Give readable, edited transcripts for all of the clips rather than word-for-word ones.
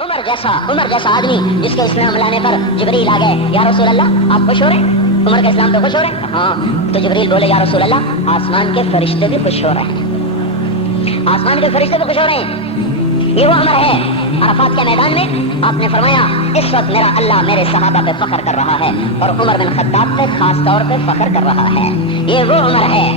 عمر جیسا آدمی جس کے اسلام لانے پر جبریل آ گئے، یا رسول اللہ آپ خوش ہو رہے ہیں؟ عمر کے اسلام پہ خوش ہو رہے ہیں؟ ہاں. تو جبریل بولے یا رسول اللہ آسمان کے فرشتے بھی خوش ہو رہے ہیں، آسمان کے فرشتے بھی خوش ہو رہے ہیں. یہ وہ عمر ہے. عرفات کے میدان میں آپ نے فرمایا اس وقت میرا اللہ میرے صحابہ پہ فخر کر رہا ہے اور عمر بن خطاب پہ خاص طور پہ فخر کر رہا ہے. یہ وہ عمر ہے.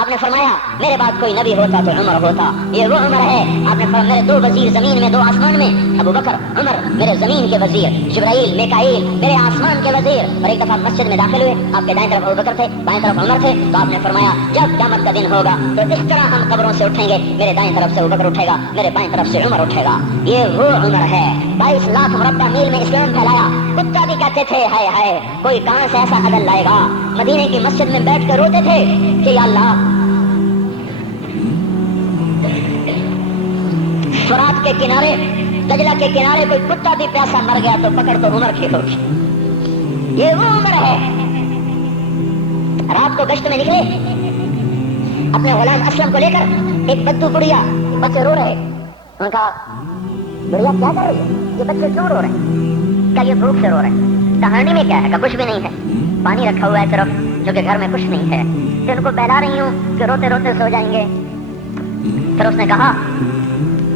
آپ نے فرمایا میرے بعد کوئی نبی ہوتا تو عمر ہوتا. یہ وہ عمر ہے. آپ نے فرمایا میرے 2 وزیر زمین میں 2 آسمان میں، ابو بکر عمر میرے زمین کے وزیر، جبرائیل میکائیل میرے آسمان کے وزیر. اور ایک دفعہ مسجد میں داخل ہوئے، آپ کے دائیں طرف ابو بکر تھے، بائیں طرف عمر تھے. تو آپ نے فرمایا جب قیامت کا دن ہوگا تو اس طرح ہم قبروں سے اٹھیں گے، میرے دائیں طرف سے ابو بکر اٹھے گا، میرے بائیں طرف سے عمر اٹھے گا. یہ وہ عمر ہے. 22 لاکھ مربع میل میں اسلام پھیلایا. کتا بھی کہتے تھے ہائے ہائے کوئی کہاں سے ایسا عدل لائے گا. مدینے کی مسجد میں بیٹھ کر روتے تھے کہ یا اللہ فرات کے کنارے، دجلہ کے کنارے کوئی کتا بھی پیاسا مر گیا تو پکڑ تو عمر کی ہوگی. یہ وہ عمر ہے. رات کو گشت میں نکلے اپنے غلام اسلم کو لے کر، ایک بدو بڑھیا، بچے رو رہے. ان کا بڑھیا کیا کر رہی ہے؟ یہ بچے کیوں رو رہے ہیں؟ کیا یہ بھوک سے رو رہے ہیں؟ کہانی میں کیا ہے؟ کہ کچھ بھی نہیں ہے، پانی رکھا ہوا ہے طرف جو کہ گھر میں کچھ نہیں ہے. تو ان کو بہلا رہی ہوں کہ روتے روتے سو جائیں گے. پھر اس نے کہا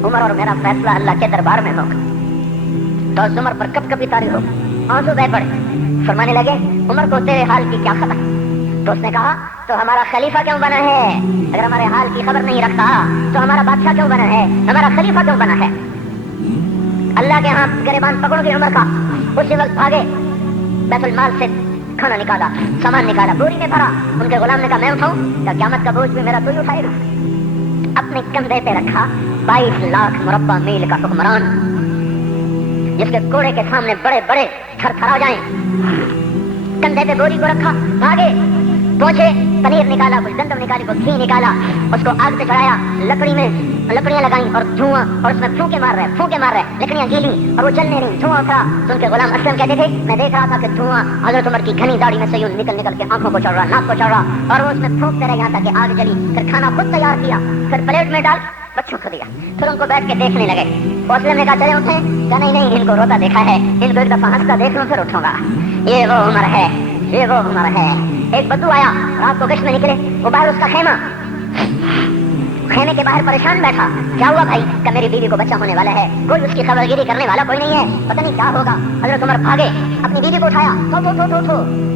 عمر اور میرا فیصلہ اللہ کے دربار میں ہوگا. تو عمر پر کب کبھی تاری ہو، آنسو بہ پڑے. فرمانے لگے عمر کو تیرے حال کی کیا خبر؟ تو اس نے کہا تو ہمارا خلیفہ کیوں بنا ہے؟ اگر ہمارے حال کی خبر نہیں رکھتا تو ہمارا بادشاہ کیوں بنا ہے؟ ہمارا خلیفہ کیوں بنا ہے؟ اللہ کے ہاں گریبان پکڑو گے عمر کا. اسی وقت بھاگے، بیت المال سے کھانا نکالا، سامان نکالا، بوری میں بھرا. ان کے غلام نے کہا میں اٹھاؤں؟ کیا قیامت کا بوجھ بھی میرا تو ہی اٹھائے گا. اپنے کندھے پہ رکھا 22 لاکھ مربع میل کا حکمران، جس کے کوڑے کے سامنے بڑے بڑے تھر تھرا جائیں. کندھے پہ بوری کو رکھا، بھاگے، پہنچے، پنیر نکالا، کچھ گندم نکالی، کچھ گھی نکالا، اس کو آگ پہ چڑھایا. لکڑی میں لکڑیاں لگائیں اور دھواں، اور اس میں پھونکے مار رہے، لکڑیاں گیلی اور وہ جل نہیں رہی، دھواں اٹھا. تو ان کے غلام اسلم کہتے تھے میں دیکھ رہا تھا کہ دھواں حضرت عمر کی گھنی داڑھی میں سے یوں نکل نکل کے آنکھوں کو چڑھ رہا، ناک کو چڑھ رہا، اور وہ اس میں پھونکتے رہے یہاں تک کہ آگ جلی. پھر کھانا خود تیار کیا، پھر پلیٹ میں ڈال بچوں کو دیا. پھر ان کو بیٹھ کے دیکھنے لگے. اسلم نے کہا چلے اٹھیں؟ کہا نہیں ان کو روتا دیکھا ہے، ان کو ایک دفعہ ہنستا دیکھ لوں پھر اٹھوں گا. یہ وہ عمر ہے. یہ وہ عمر ہے. ایک بدو آیا، رات کو گشت میں نکلے، وہ باہر اس کا خیمے کے باہر پریشان بیٹھا. کیا ہوا بھائی؟ کہ میری بیوی کو بچہ ہونے والا ہے، کوئی اس کی خبرگیری کرنے والا کوئی نہیں ہے، پتہ نہیں کیا ہوگا. حضرت عمر بھاگے، اپنی بیوی کو اٹھایا.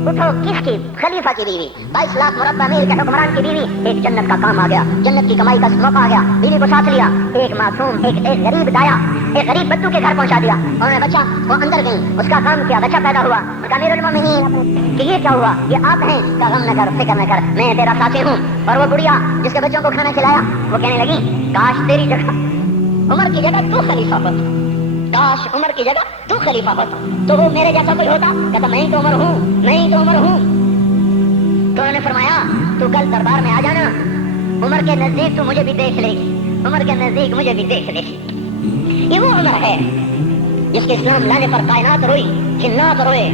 اٹھو کس کی؟ خلیفہ کی بیوی، 22 لاکھ مربع میل کے حکمران کی بیوی. ایک جنت کا کام آ گیا، جنت کی کمائی کا موقع آ گیا. بیوی کو ساتھ لیا، ایک معصوم، ایک غریب دایا، ایک غریب بدو کے گھر پہنچا دیا. انہوں نے بچہ، وہ اندر گئی، اس کا کام کیا، بچہ پیدا ہوا. امیر المومنین کہ یہ کیا ہوا؟ یہ آپ ہیں؟ کا غم نہ کر، فکر نہ کر، میں تیرا ساتھی ہوں. اور وہ بڑھیا جس کے بچوں کو کھانا کھلایا، وہ کہنے لگی کاش تیری جگہ عمر کی جگہ تو خلیفہ ہوتا، کاش عمر کی جگہ تو خلیفہ ہوتا تو وہ میرے جیسا کوئی ہوتا. کہتا میں ہی تو عمر ہوں. تو انہوں نے فرمایا تو کل دربار میں آ جانا، عمر کے نزدیک تو مجھے بھی دیکھ لے گی، عمر کے نزدیک مجھے بھی دیکھ لے گی. یہ وہ عمر ہے جس کے اسلام لانے پر کائنات روئی، جنات روئے،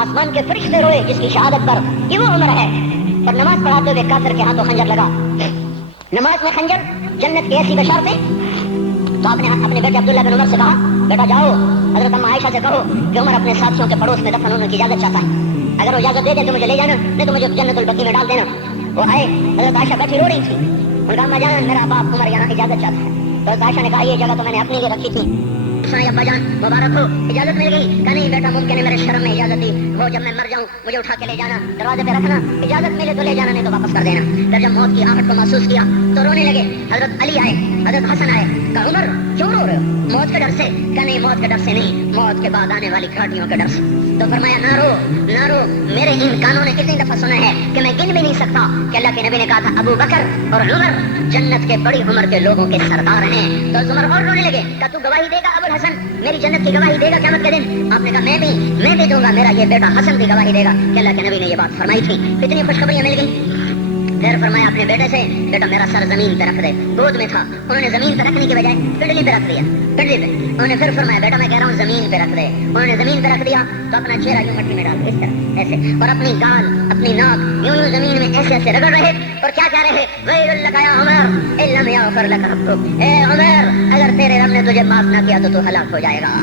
آسمان کے فرشتے روئے جس کی شہادت پر. یہ وہ عمر ہے. اور نماز پڑھاتے ہوئے کافر کے ہاتھوں خنجر لگا. نماز میں خنجر جنت کی ایسی بشارتیں. تو آپ نے اپنے بیٹے عبداللہ بن عمر سے کہا بیٹا جاؤ حضرت اما عائشہ سے کہو کہ عمر اپنے ساتھیوں کے پڑوس میں دفن ہونے کی اجازت چاہتا ہے، اگر وہ اجازت دے دے تو مجھے لے جانا، نہیں تو مجھے جنت البقیع میں ڈال دینا. وہ آئے، حضرت عائشہ بیٹھی رو رہی تھی. ان کا اما جان میرا باپ عمر یہاں اجازت چاہتا ہے. تو حضرت عائشہ نے کہا یہ جگہ تو میں نے اپنے لیے رکھی تھی. ابا جان مبارک ہو، اجازت مل گئی. کہا نہیں بیٹا ممکن ہے میرے شرم میں اجازت دی ہو، جب میں مر جاؤں مجھے اٹھا کے لے جانا، دروازے پہ رکھنا، اجازت ملے تو لے جانا نہیں تو واپس کر دینا. پھر جب موت کی آہٹ کو محسوس کیا تو رونے لگے. حضرت علی آئے، حضرت حسن آئے. کہا عمر کیوں رو رہے ہو؟ موت کے ڈر سے. کہا نہیں موت کے ڈر سے نہیں، موت کے بعد آنے والی گھاٹیوں کے ڈر سے. تو فرمایا نہ رو، میرے ان کانوں نے اتنی دفعہ سنا ہے کہ میں گن بھی نہیں سکتا کہ اللہ کے نبی نے کہا تھا ابو بکر اور عمر جنت کے بڑی عمر کے لوگوں کے سردار ہیں. تو عمر اور رونے لگے. کہا تو گواہی دے گا ابو الحسن، میری جنت کی گواہی دے گا قیامت کے دن؟ آپ نے کہا میں بھی دوں گا، میرا یہ بیٹا حسن بھی گواہی دے گا کہ اللہ کے نبی نے یہ بات فرمائی تھی. اتنی خوشخبریاں مل گئی. پھر فرمایا اپنے بیٹے سے بیٹا میرا سر زمین پہ رکھ دے. گود میں تھا, انہوں نے زمین پہ رکھنے کے بجائے پنڈلی پہ رکھ دیا, پنڈلی پہ. انہوں نے پھر فرمایا بیٹا میں کہہ رہا ہوں زمین پہ رکھ دے. انہوں نے زمین پہ رکھ دیا تو اپنا چہرہ یوں مٹی میں ڈال دیا اس طرح ایسے, اور اپنی گال اپنی ناک یوں یوں زمین میں ایسے ایسے رگڑ رہے اور کیا کہہ رہے, ویل لک یا عمر ان لم یغفر لک ربک, اے عمر اگر تیرے رب نے تجھے معاف نہ کیا تو ہلاک ہو جائے گا.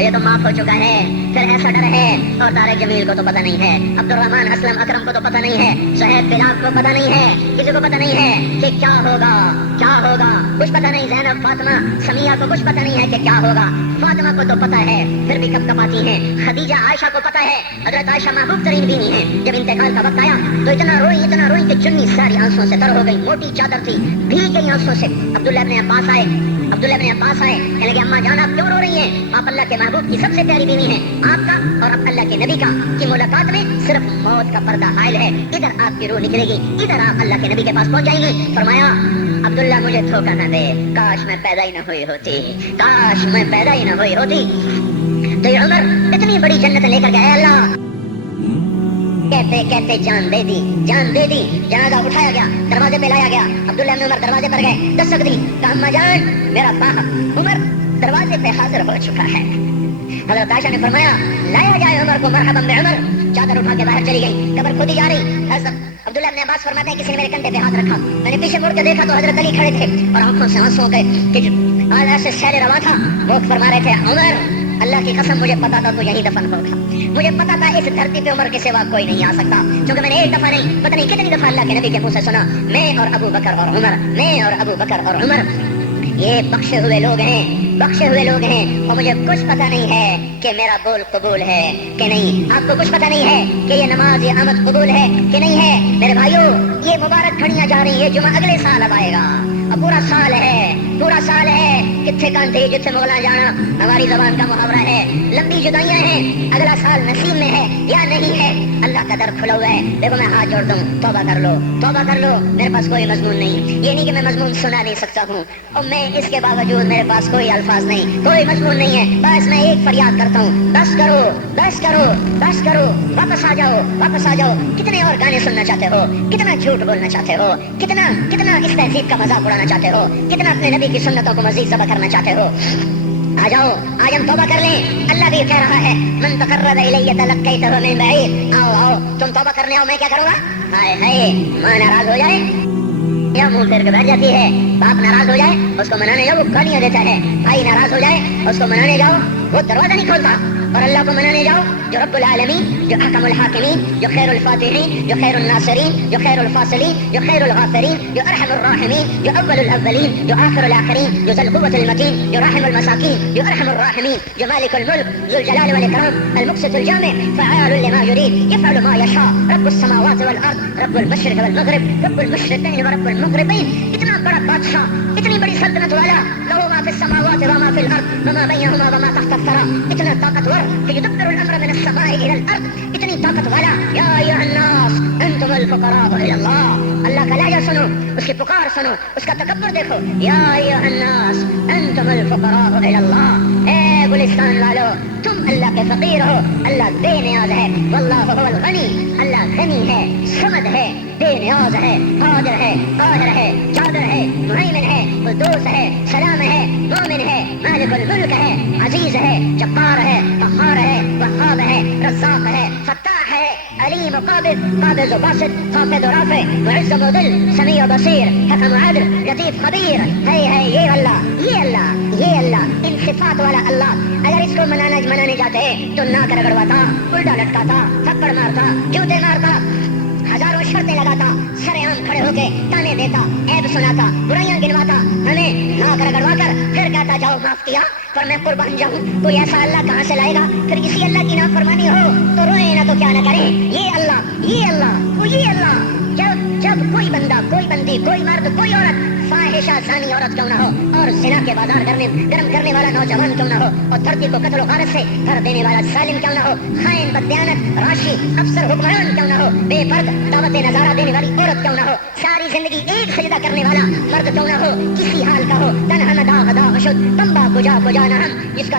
یہ تو معاف ہو چکا ہے, پھر ایسا ڈر ہے. اور طارق جمیل کو تو پتہ نہیں ہے, عبد الرحمن اسلم اکرم کو تو پتہ نہیں ہے, شہید بلال کو پتہ نہیں ہے, کسی کو پتہ نہیں ہے کہ کیا ہوگا کیا ہوگا, کچھ پتہ نہیں. زینب فاطمہ سمیہ کو کچھ پتہ نہیں ہے کہ کیا ہوگا. فاطمہ کو تو پتہ ہے پھر بھی کب کپاتی ہیں. خدیجہ عائشہ کو پتہ ہے, حضرت عائشہ محبوب ترین بیوی ہیں. جب انتقال کا وقت آیا تو اتنا روئی کہ چنی ساری آنسوں سے تر ہو گئی, موٹی چادر تھی بھیگ گئی آنسوں سے. عبداللہ ابن عباس آئے کہنے لگے اما جان آپ کیوں رو رہی ہیں, آپ اللہ کے محبوب کی سب سے پیاری بیوی ہیں. آپ کا اور اللہ کے نبی کی ملاقات میں صرف موت کا پردہ حائل ہے. ادھر آپ کی روح نکلے گی, ادھر آپ اللہ کے نبی کے پاس پہنچ جائیں گی. فرمایا عبداللہ مجھے دھوکہ نہ دے, کاش میں پیدا ہی نہ ہوئی ہوتی, کاش میں پیدا ہی نہ ہوئی ہوتی. تو یہ عمر اتنی بڑی جنت لے کر گئے اللہ کہتے کہتے جان دے دی. جنازہ اٹھایا گیا, دروازے پہ لایا گیا. عبداللہ ابن عمر دروازے پر گئے, دستک دی, کہا اما جان میرا باپ عمر دروازے پہ حاضر ہو چکا ہے. حضرت عائشہ نے فرمایا لایا جائے عمر کو, مرحبا بعمر. چادر اٹھا کے باہر چلی گئی, قبر کھودی جا رہی. حضرت عبداللہ ابن عباس فرماتے ہیں کسی نے میرے کندھے پہ ہاتھ رکھا, میں نے پیچھے مڑ کے دیکھا تو حضرت علی کھڑے تھے اور آنکھوں سے آنسو گئے کہ آج ایسے شہر روا تھا. وہ فرما رہے تھے عمر اللہ کی قسم مجھے پتا تھا تو یہی دفن ہوگا, مجھے پتا تھا اس دھرتی پہ عمر کے سوا کوئی نہیں آ سکتا, کیونکہ میں نے ایک دفعہ نہیں پتہ نہیں کتنی دفعہ اللہ کے نبی کے منہ سے سنا, میں اور ابو بکر اور عمر, میں اور ابو بکر اور عمر یہ بخشے ہوئے لوگ ہیں اور مجھے کچھ پتہ نہیں ہے کہ میرا بول قبول ہے کہ نہیں. آپ کو کچھ پتہ نہیں ہے کہ یہ نماز یہ آمد قبول ہے کہ نہیں ہے. میرے بھائیوں یہ مبارک گھڑیاں جا رہی ہیں, جمعہ اگلے سال اب آئے گا, اب پورا سال ہے. کتنے کانتے جتنے مغلا جانا ہماری زبان کا محاورہ ہے. لمبی جدائیاں ہیں, اگلا سال نصیب میں ہے یا نہیں ہے, اللہ کا در کھلا ہوا ہے. دیکھو میں ہاتھ جوڑ دوں, توبہ کر لو. میرے پاس کوئی مضمون نہیں, یہ نہیں کہ میں مضمون سنا نہیں سکتا ہوں, اور میں اس کے باوجود میرے پاس کوئی الفاظ نہیں, کوئی مضمون نہیں ہے. بس میں ایک فریاد کرتا ہوں, بس کرو, واپس آ جاؤ. کتنے اور گانے سننا چاہتے ہو, کتنا جھوٹ بولنا چاہتے ہو, کتنا اس تہذیب کا مذاق اڑانا چاہتے ہو, کتنا اپنے نبی کی سنتوں کو مزید ذبح کرنا چاہتے ہو. آ جاؤ, آج ہم توبہ کر لیں. اللہ بھی کہہ رہا ہے من تقرب الی تلقیتہ من بعید. آؤ تم توبہ کرنے آؤ, میں کیا کروں گا. ہائے ماں ناراض ہو جائے یا منہ پھیر کے بیٹھ جاتی ہے, باپ ناراض ہو جائے اس کو منانے جاؤ, وہ گالیاں دیتا ہے. بھائی ناراض ہو جائے اس کو منانے جاؤ, وہ دروازہ نہیں کھولتا. اور اللہ کو منانے جاؤ جو رب العالمین, جو حکم الحاکمین, جو خیر الفاتحین, جو خیر الناصرین, جو خیر الفاصلین, جو خیر الغافرین, جو ارحم الراحمین, جو اول الاولین, جو آخر الاخرین, جو ذو القوة المتین, جو راحم المساکین, جو ارحم الراحمین, جو مالک الملک, ذو الجلال والاکرام, المقسط الجامع, فعال لما يريد, يفعل ما يشاء, رب السماوات والارض, رب المشرق والمغرب, رب المشرقین ورب المغربین. اتنا بڑا بادشاہ, اتنی بڑی سلطنت والا, له ما في السماوات وما في الارض وما بينهما وما تحت الثرى. اتنا طاقتور کہ يدبر الامر من السماء الى الارض, اتنی طاقت والا. یا ایھا الناس انتم الفقراء الى اللہ. اللہ کا لہجہ سنو, اس کی پکار سنو, اس کا تکبر دیکھو. یا ایھا الناس انتم الفقراء الى اللہ. اے گلستان والو تم اللہ کے فقیر ہو, اللہ بے نیاز ہے. واللہ هو الغنی, اللہ غنی ہے, صمد ہے, بے نیاز ہے, قادر ہے, قاہر ہے, قادر ہے, مہیمن ہے, قدوس ہے, سلام ہے, مومن ہے, مالک الملک ہے, عزیز ہے, جبار ہے, قہار ہے, وهاب ہے, رزاق ہے, فتاح ہے, علیم قابض, قابض و باسط, خافض و رافع, معز و مذل, سمیع و بصیر, حکم و عدل, لطیف خبیر. ہے یہ اللہ, ان صفات والا اللہ. اگر اس کو منانے جاتے تو ناک رگڑواتا, الٹا لٹکاتا, تھپڑ مارتا, جوتے مارتا, ہزاروں شرطیں لگاتا, سرے عام کھڑے ہو کے تانے دیتا, عیب سناتا, برائیاں گنواتا, ہمیں ناک رگڑوا کر پھر کہتا جاؤ معاف کیا پر میں قربان جاؤں. کوئی ایسا اللہ کہاں سے لائے گا؟ پھر کسی اللہ کی نافرمانی ہو تو روئے نہ تو کیا نہ کریں. یہ اللہ جب کوئی بندہ, کوئی بندی, کوئی مرد, کوئی عورت, فاحشہ زانی عورت کیوں نہ ہو, اور زنا کے بازار گرم کرنے والا نوجوان کیوں نہ ہو, اور دھرتی کو قتل و غارت سے بھر دینے والا ظالم کیوں نہ ہو, خائن, بددیانت, راشی, افسر, حکمران کیوں نہ ہو, بے پرد دعوت نظارہ دینے والی عورت کیوں نہ ہو, ساری زندگی ایک سجدہ کرنے والا مرد کیوں نہ ہو, کسی حال کا ہو, تنہا نہ داغ داغ شد, تمبا کجا نہ ہم, جس کا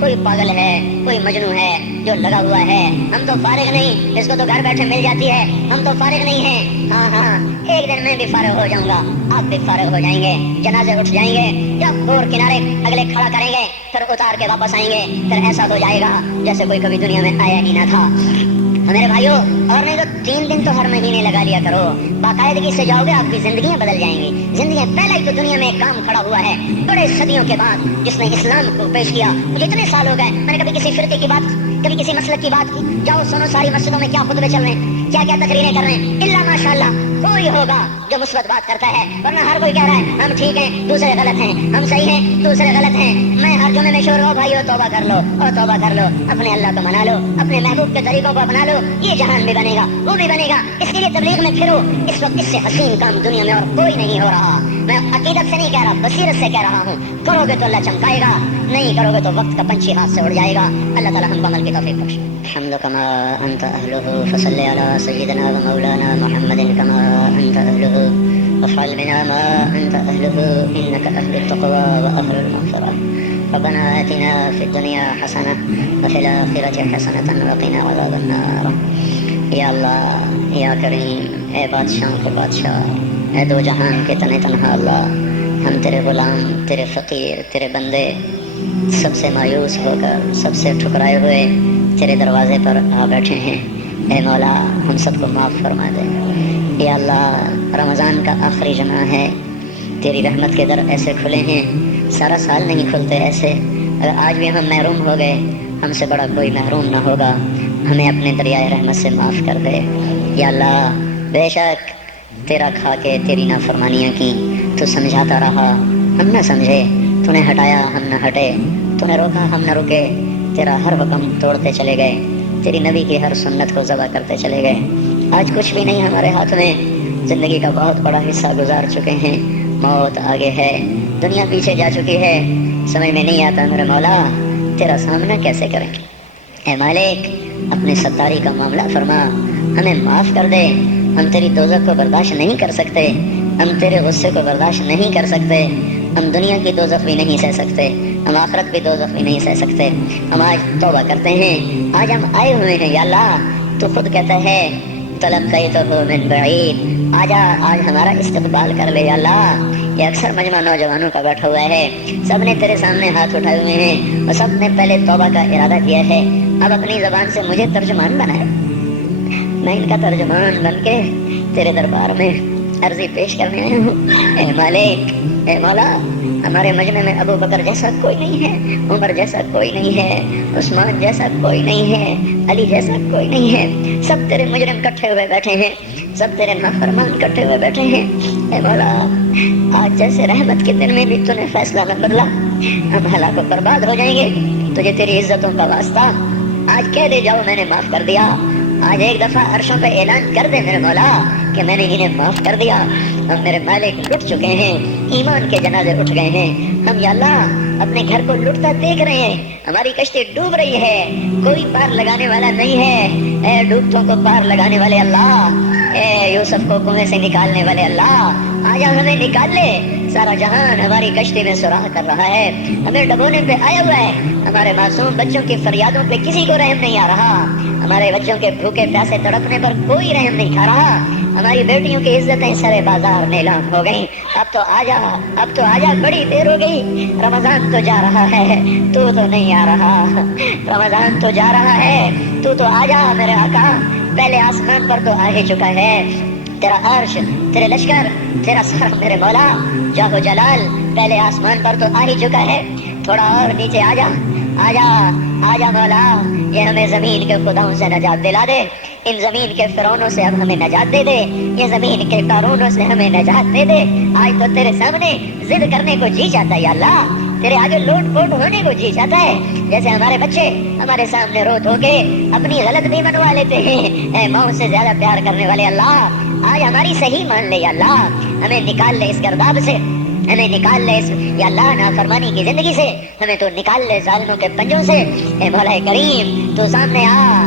کوئی پاگل ہے، کوئی مجنو ہے جو لگا ہوا ہے. ہم تو فارغ نہیں، اس کو تو گھر بیٹھے مل جاتی ہے، ہم تو فارغ نہیں ہیں. ہاں ہاں، ایک دن میں بھی فارغ ہو جاؤں گا، آپ بھی فارغ ہو جائیں گے. جنازے اٹھ جائیں گے، جب پور کنارے اگلے کھڑا کریں گے پھر اتار کے واپس آئیں گے. پھر ایسا ہو جائے گا جیسے کوئی کبھی دنیا میں آیا ہی نہ تھا. میرے بھائیوں، اور نہیں تو 3 دن تو ہر مہینے لگا لیا کرو. باقاعدگی سے جاؤ گے، آپ کی زندگیاں بدل جائیں گی. زندگیاں پہلا ہی تو دنیا میں ایک کام کھڑا ہوا ہے بڑے صدیوں کے بعد جس نے اسلام کو پیش کیا. مجھے اتنے سال ہو گئے، میں نے کبھی کسی فرقے کی بات، کبھی کسی مسلک کی بات کی. جاؤ سنو ساری مسجدوں میں کیا خطبے چل رہے ہیں، کیا کیا تقریریں کر رہے ہیں. الا ماشاء اللہ کوئی ہوگا جو مثبت بات کرتا ہے، ورنہ ہر کوئی کہہ رہا ہے ہم ٹھیک ہیں دوسرے غلط ہیں، ہم صحیح ہیں دوسرے غلط ہیں. میں ہر جمعے میں شور ہو بھائیو توبہ کر لو اور توبہ کر لو، اپنے اللہ کو منا لو، اپنے محبوب کے طریقوں کو اپنا لو. یہ جہان بھی بنے گا، وہ بھی بنے گا. اس کے لیے تبلیغ میں پھرو. اس وقت اس سے حسین کام دنیا میں اور کوئی نہیں ہو رہا. میں عقیدت سے نہیں کہہ رہا، بصیرت سے کہہ رہا ہوں. کرو گے تو اللہ چمکائے گا، نہیں کرو گے تو وقت کا پنچھی ہاتھ سے اڑ جائے گا. اللہ تعالی ہم کو عمل کی توفیق بخشے. الحمد كما انت اهله فصل على سيدنا ومولانا محمد كما انت اهله وافعل بنا ما انت اهله انك اهل التقوى واهل المغفرة. ربنا آتنا في الدنيا حسنة وفي الآخرة حسنة وقنا عذاب النار. یا اللہ، یا کریم، اے بادشاہ کے بادشاہ، اے دو جہان کے تن تنہا اللہ، ہم تیرے غلام، تیرے فقیر، تیرے بندے سب سے مایوس ہو کر، سب سے ٹھکرائے ہوئے تیرے دروازے پر آ بیٹھے ہیں. اے مولا، ہم سب کو معاف فرما دے. یا اللہ، رمضان کا آخری جمعہ ہے، تیری رحمت کے در ایسے کھلے ہیں، سارا سال نہیں کھلتے ایسے. اگر آج بھی ہم محروم ہو گئے، ہم سے بڑا کوئی محروم نہ ہوگا. ہمیں اپنے دریائے رحمت سے معاف کر دے. یا اللہ، بے شک تیرا کھا کے تیری نافرمانیاں کی، تو سمجھاتا رہا ہم نہ سمجھے، تو نے ہٹایا ہم نہ ہٹے، تو نے روکا ہم نہ رکے. تیرا ہر حکم توڑتے چلے گئے، تیری نبی کی ہر سنت کو ذبح کرتے چلے گئے. آج کچھ بھی نہیں ہمارے ہاتھ میں، زندگی کا بہت بڑا حصہ گزار چکے ہیں. موت آگے ہے، دنیا پیچھے جا چکی ہے. سمجھ میں نہیں آتا میرے مولا تیرا سامنا کیسے کریں. اے مالک، اپنے ستاری کا معاملہ فرما، ہمیں معاف کر دے. ہم تیری دوزخ کو برداشت نہیں کر سکتے، ہم تیرے غصے کو برداشت نہیں کر سکتے. ہم دنیا کی دوزخ بھی نہیں سہ سکتے، ہم آخرت بھی دوزخ بھی نہیں سہ سکتے. ہم آج توبہ کرتے ہیں، آج ہم آئے ہوئے ہیں. یا اللہ، تو خود کہتا ہے تلقیتہ من بعید، آجا آج ہمارا استقبال کر لے. یا اللہ، یہ اکثر مجمع نوجوانوں کا بیٹھا ہوا ہے، سب نے تیرے سامنے ہاتھ اٹھائے ہوئے ہیں اور سب نے پہلے توبہ کا ارادہ کیا ہے. اب اپنی زبان سے مجھے ترجمان بنائے، میں ان کا ترجمان بن کے تیرے دربار میں عرضی پیش کرنے آیا ہوں. اے مالک، اے مولا، ہمارے مجمع میں ابو بکر جیسا کوئی نہیں ہے، عمر جیسا کوئی نہیں ہے، عثمان جیسا کوئی نہیں ہے، علی جیسا کوئی نہیں ہے. سب تیرے مجرم کٹھے ہوئے بیٹھے ہیں، سب تیرے نافرمان کٹھے ہوئے بیٹھے ہیں. اے مولا، آج جیسے رحمت کے دن میں بھی تو نے فیصلہ نہ بدلا، ہم ہلاک و برباد ہو جائیں گے. تجھے تیری عزتوں کا واسطہ آج کہہ دے جاؤ میں نے معاف کر دیا. آج ایک دفعہ عرشوں پہ اعلان کر دے میرے مولا کہ میں نے انہیں معاف کر دیا. ہم میرے مالک لٹ چکے ہیں، ایمان کے جنازے اٹھ گئے ہیں. ہم یا اللہ اپنے گھر کو لٹتا دیکھ رہے ہیں، ہماری کشتی ڈوب رہی ہے، کوئی پار لگانے والا نہیں ہے. اے ڈوبتوں کو پار لگانے والے اللہ، اے یوسف کو کنویں سے نکالنے والے اللہ، آجا ہمیں نکال لے. سارا جہان ہماری کشتی میں سراغ کر رہا ہے، ہمیں ڈبونے پہ آیا ہوا ہے. ہمارے معصوم بچوں کی فریادوں پہ کسی کو رحم نہیں آ رہا، ہمارے بچوں کے بھوکے پیاسے تڑپنے پر کوئی رحم نہیں کھا رہا. ہماری بیٹیوں کی عزتیں سرے بازار نیلام ہو گئیں. اب تو آجا، اب تو آجا، بڑی دیر ہو گئی. رمضان تو جا رہا ہے، تو نہیں آ رہا. رمضان تو جا رہا ہے، تو آجا میرے آقا. پہلے آسمان پر تو آ ہی چکا ہے، تیرا عرش، تیرے لشکر، تیرا سر میرے مولا جاہ و جلال پہلے آسمان پر تو آ ہی چکا ہے. تھوڑا اور نیچے آجا، آجا، آجا مولا. یہ ہمیں زمین کے خداؤں سے نجات دلا دے، ان زمین کے فرعونوں سے اب ہمیں نجات دے دے، یہ زمین کے قارونوں سے ہمیں نجات دے دے. آج تو تیرے سامنے ضد کرنے کو جی چاہتا ہے یا اللہ، تیرے آگے لوٹ پوٹ ہونے کو جی چاہتا ہے. جیسے ہمارے بچے ہمارے سامنے روت ہو کے اپنی غلط بھی منوا لیتے ہیں. اے موت سے زیادہ پیار کرنے والے اللہ، آج ہماری صحیح مان لے یا اللہ. ہمیں نکال لے اس گرداب سے، ہمیں نکال لے اس یا اللہ نافرمانی کی زندگی سے، ہمیں تو نکال لے ظالموں کے پنجوں سے. اے مولا کریم، تو سامنے آ،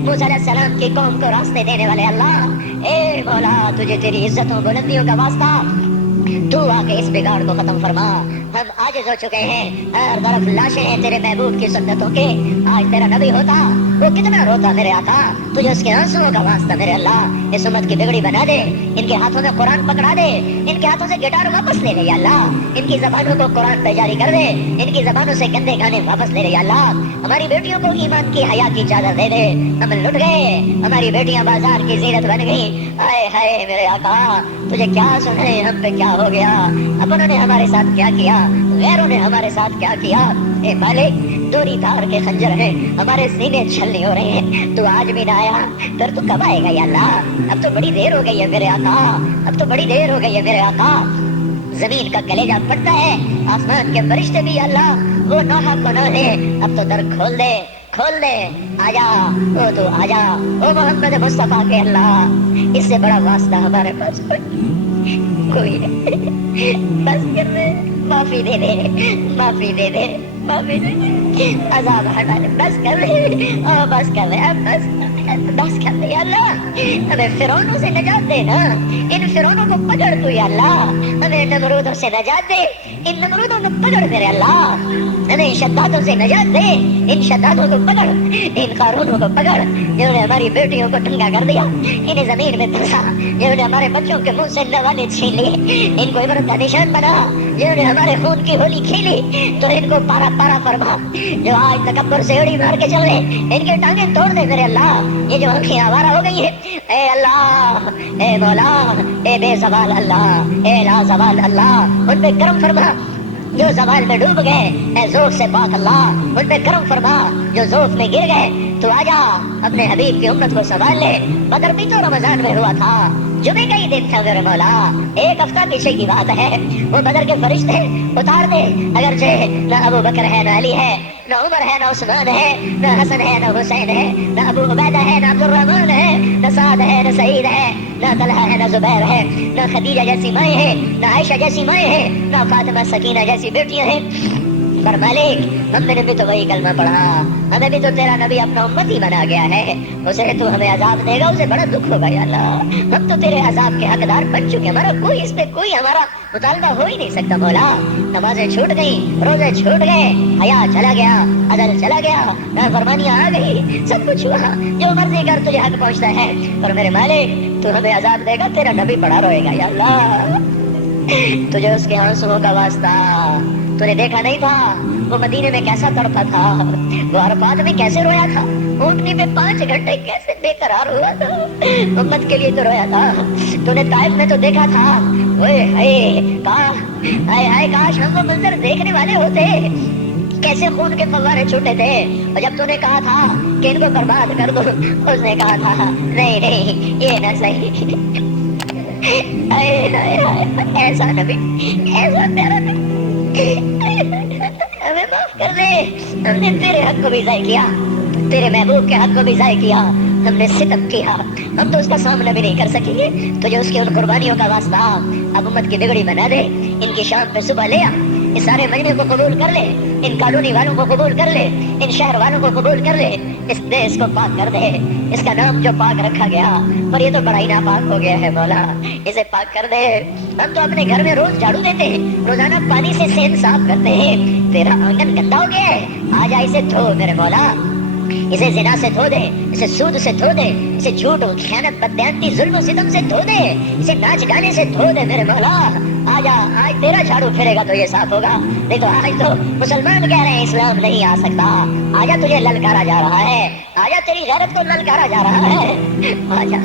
موسیٰ علیہ السلام کی قوم کو راستے دینے والے اللہ، اے مولا تجھے تیری عزتوں بلندیوں کا واسطہ، تو آ کے اس بگاڑ کو ختم فرما۔ ہم عاجز ہو چکے ہیں، ہر طرف لاشیں ہیں تیرے محبوب کی سنتوں کے۔ آج تیرا نبی ہوتا وہ کتنا روتا میرے آقا، تجھے اس کے آنسوؤں کا واسطہ میرے اللہ اس امت کی بگڑی بنا دے، ان کے ہاتھوں میں قرآن پکڑا دے، ان کے ہاتھوں سے گٹار واپس لے لے یا اللہ، ان کی زبانوں کو قرآن پہ جاری کر دے، ان کی زبانوں سے گندے گانے واپس لے لے یا اللہ، ہماری بیٹیوں کو ایمان کی حیا کی چادر دے دے۔ ہم لٹ گئے، ہماری بیٹیاں بازار کی زینت بن گئی، ہائے ہائے میرے آقا تجھے کیا سنے، ہم پہ کیا ہو گیا، اپنوں نے ہمارے ساتھ کیا کیا، غیروں نے ہمارے ساتھ کیا کیا۔ اے مالک دوری دھار کے خنجر ہیں، ہمارے سینے چھلنی ہو رہے ہیں، تو آج بھی نہ آیا، پھر تو کب آئے گا یا اللہ؟ اب تو بڑی دیر ہو گئی ہے میرے آقا، اب تو بڑی دیر ہو گئی ہے میرے آقا۔ زمین کا کلیجہ پھٹتا ہے، آسمان کے فرشتے بھی اللہ وہ نوحہ بنا ہے، اب تو در کھول دے کھول دے، آجا او تو آجا او محمد مصطفیٰ کے اللہ، اس سے بڑا واسطہ ہمارے پاس کوئی نہیں، بس کر دے، معافی دے دے، معافی دے دے، معافی دے دے، عذاب ہٹا دے، بس کر دے، او بس کر دے، بس کر دے یا اللہ، ہمیں فرعونوں سے نجات دے نا، ان فرعونوں کو پکڑ تو یا اللہ، ہمیں نمرودوں سے نجات دے، ان نمرودوں کو پکڑ میرے اللہ، ہمیں شدادوں سے نجات دے، ان شدادوں کو پکڑ، ان قارونوں کو پکڑ جنہوں نے ہماری بیٹیوں کو ٹنگا کر دیا، انہیں زمین میں دھسا، جنہوں نے ہمارے بچوں کے منہ سے نوالے چھین لیے، ان کو عبرت کا نشان بنا، جنہوں نے ہمارے خون کی ہولی کھیلی تو ان کو پارا پارا فرما، جو آج تکبر سے اڑی مار کے چل رہے ان کے ٹانگیں توڑ دے میرے اللہ، یہ جو آنکھیں آوارہ ہو گئی ہیں، اے اللہ، اے مولا، اے بے زوال اللہ، اے لا زوال اللہ، ان پہ کرم فرما جو زوال میں ڈوب گئے، اے ذوق سے پاک اللہ ان پہ کرم فرما، جو ذوق میں گر گئے تو آجا اپنے حبیب کی امت کو سنبھال لے۔ بدر بھی تو رمضان میں ہوا تھا، جمعے کا ہی دن تھا میرے مولا، ایک ہفتہ پیچھے کی بات ہے، وہ بدر کے فرشتے اتار دے، اگرچہ نہ ابو بکر ہے نہ علی ہے نہ عمر ہے نہ عثمان ہے نہ حسن ہے نہ حسین ہے نہ ابو عبیدہ ہے نہ عبد الرحمن ہے نہ سعد ہے نہ سعید ہے نہ طلحہ ہے نہ زبیر ہے نہ خدیجہ جیسی مائیں ہیں نہ عائشہ جیسی مائیں ہیں نہ فاطمہ سکینہ جیسی بیٹیاں ہیں، پر مالک ہم نے بھی تو وہی کلمہ پڑھا، ہمیں بھی تو تیرا نبی اپنا امتی بنا گیا ہے، اسے تو ہمیں عذاب دے گا، اسے بڑا دکھ ہوگا یا اللہ، ہم تو تیرے عذاب کے حقدار بن چکے، ہمارا کوئی اس پہ کوئی ہمارا مطالبہ ہو ہی نہیں سکتا مولا، نمازیں چھوٹ گئی، روزے چھوٹ گئے، حیا چلا گیا، عدل چلا گیا، نافرمانیاں آ گئی، سب کچھ ہوا، جو مرضی کر تجھے حق پہنچتا ہے، پر میرے مالک تو ہمیں عذاب دے گا، تیرا نبی پڑا رہے گا یا اللہ، تجھے اس کے آنسوؤں کا واسطہ، تو نے دیکھا نہیں تھا وہ مدینے میں کیسا تڑپا تھا، وہ عرفات میں کیسے رویا تھا، اونٹنی پہ 5 گھنٹے کیسے بے قرار ہوا تھا، امت کے لیے تو رویا تھا، تو نے طائف میں تو دیکھا تھا، اوئے ہائے کاش ہم وہ منظر دیکھنے والے ہوتے، کیسے خون کے فوارے چھوٹے تھے، اور جب تو نے کہا تھا کہ ان کو برباد کر دو، اس نے کہا تھا نہیں یہ نہ صحیح، ایسا نبی، ایسا پیارا نبی، ہمیں معاف کر دے، ہم نے تیرے حق کو بھی ضائع کیا، تیرے محبوب کے حق کو بھی ضائع کیا، ہم نے ستم کیا، ہم تو اس کا سامنا بھی نہیں کر سکیں گے، تجھے اس کی ان قربانیوں کا واسطہ، اب امت کی بگڑی بنا دے، ان کی شام پہ صبح لے آ، اس سارے مہینے کو قبول کر لے، ان کالونی والوں کو قبول کر لے، ان شہر والوں کو قبول کر لے، اس دیش کو پاک کر دے، اس کا نام جو پاک رکھا گیا، پر یہ تو بڑا ہی ناپاک ہو گیا ہے مولا، اسے پاک کر دے، ہم تو اپنے گھر میں روز جھاڑو دیتے ہیں، روزانہ پانی سے سین صاف کرتے ہیں، تیرا آنگن گندا ہو گیا ہے، آجا اسے دھو میرے مولا، اسے زنا سے دھو دے، اسے سود سے دھو دے، اسے جھوٹ و خیانت بددیانتی ظلم و ستم سے دھو دے، اسے ناچ گانے سے دھو دے میرے مولا، آجا آج تیرا جھاڑو پھرے گا تو یہ صاف ہوگا، دیکھو آج تو مسلمان کہہ رہے ہیں اسلام نہیں آ سکتا، آجا تجھے للکارا جا رہا ہے، آجا تیری غیرت کو للکارا جا رہا ہے، آجا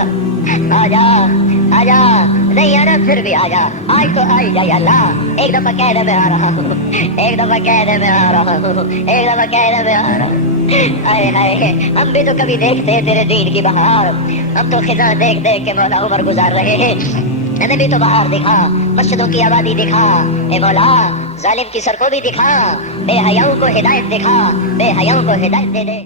آجا آجا، نہیں آنا پھر بھی آجا، آج تو آئی جا یا اللہ، ایک دفعہ کہہ دے میں آ رہا ہوں، ایک دفعہ کہہ دے میں آ رہا ہوں، ایک دفعہ کہہ دے میں آ رہا ہوں، آئے ہائے ہم بھی تو کبھی دیکھتے ہیں تیرے دین کی بہار، ہم تو خزاں دیکھ دیکھ کے مولا عمر گزار رہے ہیں، ہمیں بھی تو بہار دکھا، مسجدوں کی آبادی دکھا، اے مولا ظالم کی سڑکوں بھی دکھا، بے حیاؤں کو ہدایت دکھا، بے حیاؤں کو ہدایت دے دے۔